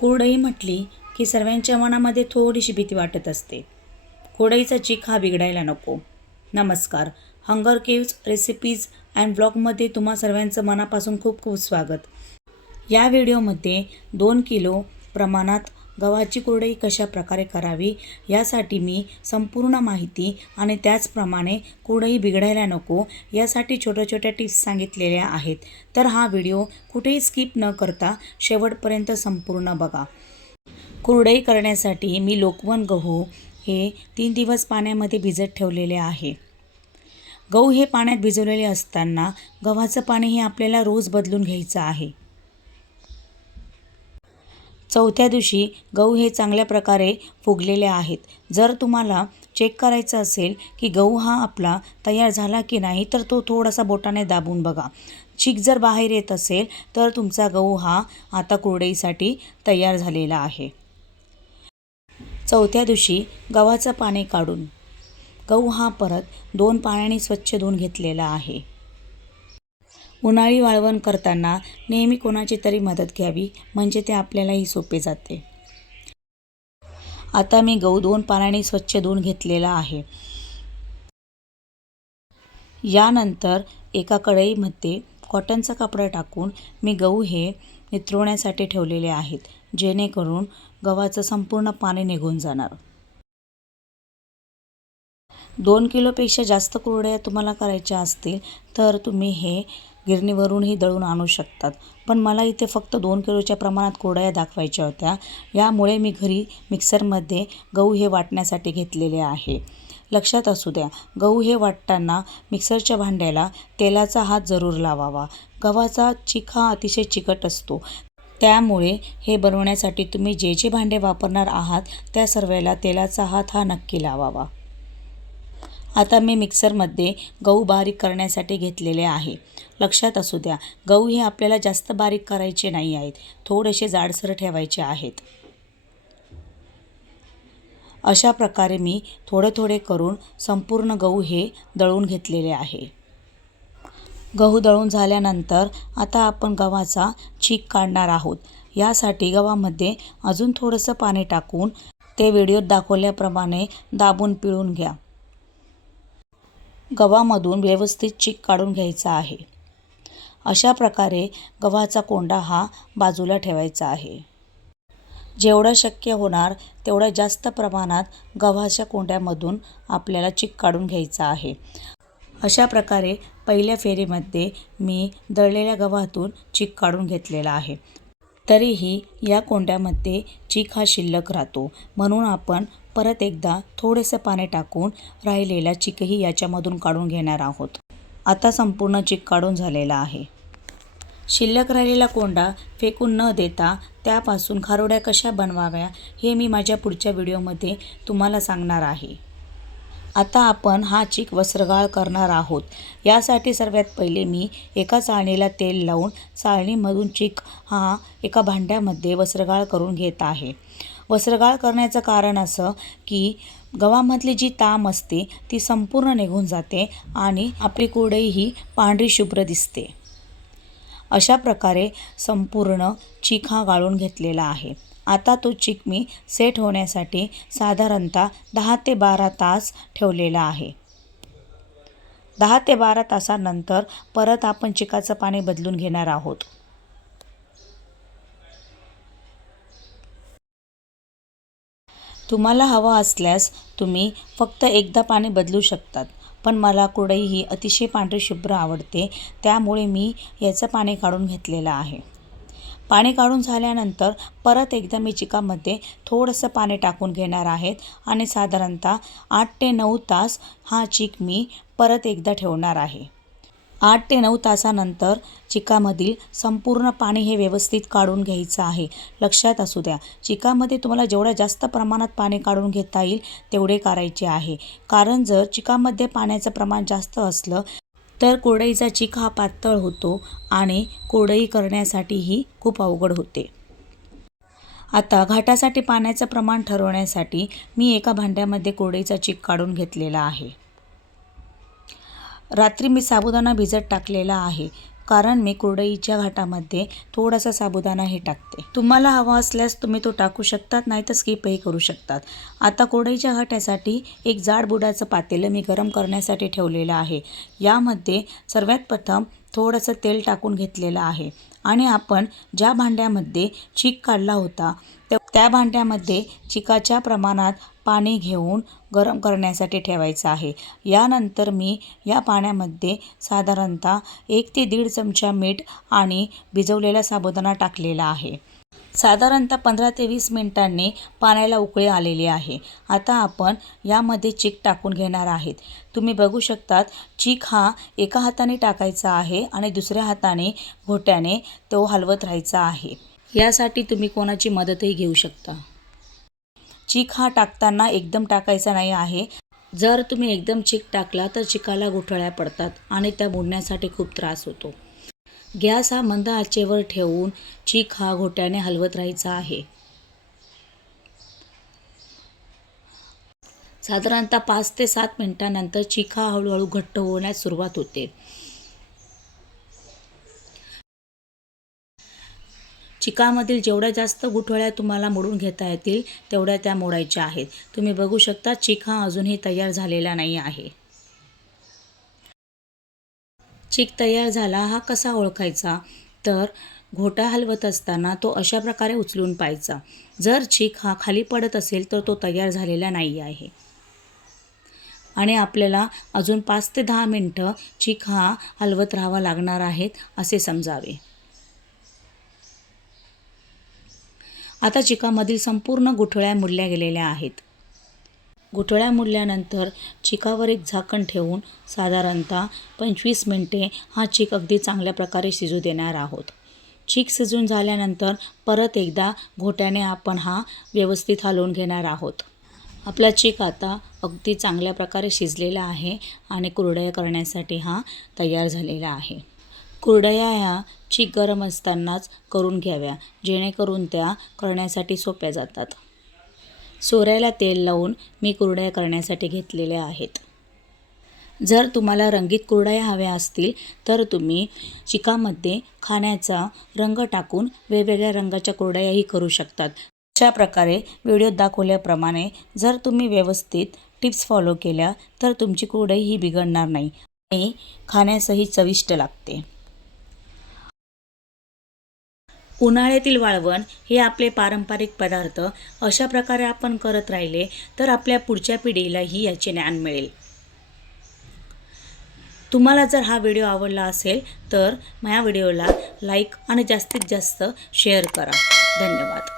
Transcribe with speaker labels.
Speaker 1: कुरडई म्हटली की सर्वांच्या मनामध्ये थोडीशी भीती वाटत असते. कुरडईचा चीक हा बिघडायला नको. नमस्कार. हंगर केव्ज रेसिपीज अँड ब्लॉगमध्ये तुम्हा सर्वांचं मनापासून खूप खूप स्वागत. या व्हिडिओमध्ये दोन किलो प्रमाणात गव्हाची कुरडई कशा प्रकारे करावी यासाठी मी संपूर्ण माहिती आणि त्याचप्रमाणे कुरडई बिघडायला नको यासाठी छोट्या छोट्या टिप्स सांगितलेल्या आहेत. तर हा व्हिडिओ कुठेही स्किप न करता शेवटपर्यंत संपूर्ण बघा. कुरडई करण्यासाठी मी लोकवन गहू हे तीन दिवस पाण्यामध्ये भिजत ठेवलेले आहे. गहू हे पाण्यात भिजवलेले असताना गव्हाचं पाणी हे आपल्याला रोज बदलून घ्यायचं आहे. चौथ्या दिवशी गहू हे चांगल्या प्रकारे फुगलेले आहेत. जर तुम्हाला चेक करायचं असेल की गहू हा आपला तयार झाला की नाही तर तो थोडासा बोटाने दाबून बघा. चीक जर बाहेर येत असेल तर तुमचा गहू हा आता कुरडईसाठी तयार झालेला आहे. चौथ्या दिवशी गव्हाचं पाणी काढून गहू हा परत दोन पाण्याने स्वच्छ धुवून घेतलेला आहे. उन्हाळी वाळवण करताना नेहमी कोणाची तरी मदत घ्यावी म्हणजे ते आपल्यालाही सोपे जाते. आता मी गहू दोन पाण्याने स्वच्छ धुवून घेतलेला आहे. यानंतर एका कढईमध्ये कॉटनचा कपडा टाकून मी गहू हे निथरवण्यासाठी ठेवलेले आहेत जेणेकरून गव्हाचं संपूर्ण पाणी निघून जाणार. दोन किलोपेक्षा जास्त कुरड्या तुम्हाला करायच्या असतील तर तुम्ही हे गिरणीवरूनही दळून आणू शकतात. पण मला इथे फक्त दोन किलोच्या प्रमाणात कोरड्या दाखवायच्या होत्या. यामुळे मी घरी मिक्सरमध्ये गहू हे वाटण्यासाठी घेतलेले आहे. लक्षात असू द्या गहू हे वाटताना मिक्सरच्या भांड्याला तेलाचा हात जरूर लावावा. गव्हाचा चिक हा अतिशय चिकट असतो. त्यामुळे हे बनवण्यासाठी तुम्ही जे जे भांडे वापरणार आहात त्या सर्वेला तेलाचा हात हा नक्की लावावा. आता मी मिक्सरमध्ये गहू बारीक करण्यासाठी घेतलेले आहे. लक्षात असू द्या गहू हे आपल्याला जास्त बारीक करायचे नाही आहेत थोडेसे जाडसर ठेवायचे आहेत. अशा प्रकारे मी थोडे थोडे करून संपूर्ण गहू हे दळून घेतलेले आहे. गहू दळून झाल्यानंतर आता आपण गव्हाचा चीक काढणार आहोत. यासाठी गव्हामध्ये अजून थोडंसं पाणी टाकून ते व्हिडिओत दाखवल्याप्रमाणे दाबून पिळून घ्या. गव्हामधून व्यवस्थित चीक काढून घ्यायचा आहे. अशा प्रकारे गव्हाचा कोंडा हा बाजूला ठेवायचा आहे. जेवढं शक्य होणार तेवढ्या जास्त प्रमाणात गव्हाच्या कोंड्यामधून आपल्याला चीक काढून घ्यायचा आहे. अशा प्रकारे पहिल्या फेरीमध्ये मी दळलेल्या गव्हातून चीक काढून घेतलेला आहे. तरीही या कोंड्यामध्ये चीक हा शिल्लक राहतो. म्हणून आपण परत एकदा थोडेसं पाणी टाकून राहिलेला चिकही याच्यामधून काढून घेणार आहोत. आता संपूर्ण चिक काढून झालेला आहे. शिल्लक राहिलेला कोंडा फेकून न देता त्यापासून खारोड्या कशा बनवाव्या हे मी माझ्या पुढच्या व्हिडिओमध्ये तुम्हाला सांगणार आहे. आता आपण हा चिक वस्त्रगाळ करणार आहोत. यासाठी सर्वात पहिले मी एका चाळणीला तेल लावून चाळणीमधून चिक हा एका भांड्यामध्ये वस्त्रगाळ करून घेत आहे. वस्त्रगाळ करण्याचं कारण असं की गव्हामधली जी ताम असते ती संपूर्ण निघून जाते आणि आपली कुरडई ही पांढरी शुभ्र दिसते. अशा प्रकारे संपूर्ण चीक हा गाळून घेतलेला आहे. आता तो चिक मी सेट होण्यासाठी साधारणतः दहा ते बारा तास ठेवलेला आहे. दहा ते बारा तासानंतर परत आपण चिकाचं पाणी बदलून घेणार आहोत. तुम्हाला हवा असल्यास तुम्ही फक्त एकदा पाणी बदलू शकतात पण मला कुरडई ही अतिशय पांढरी शुभ्र आवडते त्यामुळे मी याचं पाणी काढून घेतलेलं आहे. पाणी काढून झाल्यानंतर परत एकदा मी चिकामध्ये थोडंसं पाणी टाकून घेणार आहेत आणि साधारणतः आठ ते नऊ तास हा चिक मी परत एकदा ठेवणार आहे. आठ ते नऊ तासानंतर चिकामधील संपूर्ण पाणी हे व्यवस्थित काढून घ्यायचं आहे. लक्षात असू द्या चिकामध्ये तुम्हाला जेवढ्या जास्त प्रमाणात पाणी काढून घेता येईल तेवढे करायचे आहे. कारण जर चिकामध्ये पाण्याचं प्रमाण जास्त असलं तर कुरडईचा चिक हा पातळ होतो आणि कोरडई करण्यासाठीही खूप अवघड होते. आता घाटासाठी पाण्याचं प्रमाण ठरवण्यासाठी मी एका भांड्यामध्ये कोरडईचा चिक काढून घेतलेला आहे. रात्री मी साबुदाणा भिजत टाकलेला आहे. कारण मी कुरडईच्या घाटामध्ये थोडासा साबुदाणाही टाकते. तुम्हाला हवा असल्यास तुम्ही तो टाकू शकतात नाही तर स्किपही करू शकतात. आता कुरडईच्या घाट्यासाठी एक जाड बुडाचं पातेलं मी गरम करण्यासाठी ठेवलेलं आहे. यामध्ये सर्वात प्रथम थोडंसं तेल टाकून घेतलेलं आहे. आणि आपण ज्या भांड्यामध्ये चीक काढला होता त्या भांड्यामध्ये चिकाच्या प्रमाणात पाणी घेऊन गरम करण्यासाठी ठेवायचं आहे. यानंतर मी या पाण्यामध्ये साधारणतः एक ते दीड चमचा मीठ आणि भिजवलेला साबुदाणा टाकलेला आहे. साधारणतः पंधरा ते वीस मिनिटांनी पाण्याला उकळी आलेली आहे. आता आपण यामध्ये चीक टाकून घेणार आहेत. तुम्ही बघू शकतात चीक हा एका हाताने टाकायचा आहे आणि दुसऱ्या हाताने घोट्याने तो हलवत राहायचा आहे. यासाठी तुम्ही कोणाची मदतही घेऊ शकता. चीक हा टाकताना एकदम टाकायचा नाही आहे. जर तुम्ही एकदम चीक टाकला तर चिकाला गुठळ्या पडतात आणि त्या बुडण्यासाठी खूप त्रास होतो. गॅस हा मंद आचेवर ठेवून चीक हा घोट्याने हलवत राहायचा आहे. साधारणतः पाच ते सात मिनटानंतर चीक हा हळूहळू घट्ट होण्यास सुरुवात होते. चिकामधील जेवढ्या जास्त गुठळ्या तुम्हाला मोडून घेता येतील तेवढ्या त्या मोडायच्या आहेत. तुम्ही बघू शकता चिक हा अजूनही तयार झालेला नाही आहे. चिक तयार झाला हा कसा ओळखायचा? तर घोटा हलवत असताना तो अशा प्रकारे उचलून पाहायचा. जर चिक हा खाली पडत असेल तर तो तयार झालेला नाही आहे. आणि आपल्याला अजून पाच ते दहा मिनटं चिक हा हलवत राहावा लागणार आहेत असे समजावे. आता चिकामधील संपूर्ण गुठळ्या मुडल्या गेलेल्या आहेत. गुठळ्या मुडल्यानंतर चिकावर एक झाकण ठेवून साधारणतः पंचवीस मिनटे हा चीक अगदी चांगल्या प्रकारे शिजू देणार आहोत. चीक शिजून झाल्यानंतर परत एकदा घोट्याने आपण हा व्यवस्थित हलवून घेणार आहोत. आपला चीक आता अगदी चांगल्या प्रकारे शिजलेला आहे आणि कुरडया करण्यासाठी हा तयार झालेला आहे. कुरडया ह्या ची गरम असतानाच करून घ्याव्या जेणेकरून त्या करण्यासाठी सोप्या जातात. सोऱ्याला तेल लावून मी कुरड्या करण्यासाठी घेतलेल्या आहेत. जर तुम्हाला रंगीत कुरड्या हव्या असतील तर तुम्ही चिकामध्ये खाण्याचा रंग टाकून वेगवेगळ्या रंगाच्या कुरड्याही करू शकतात. अशा प्रकारे व्हिडिओत दाखवल्याप्रमाणे जर तुम्ही व्यवस्थित टिप्स फॉलो केल्या तर तुमची कुरडई ही बिघडणार नाही आणि खाण्यासही चविष्ट लागते. उन्हाळ्यातील वाळवण हे आपले पारंपरिक पदार्थ अशा प्रकारे आपण करत राहिले तर आपल्या पुढच्या पिढीलाही याचे ज्ञान मिळेल. तुम्हाला जर हा व्हिडिओ आवडला असेल तर माझ्या व्हिडिओला लाईक आणि जास्तीत जास्त शेअर करा. धन्यवाद.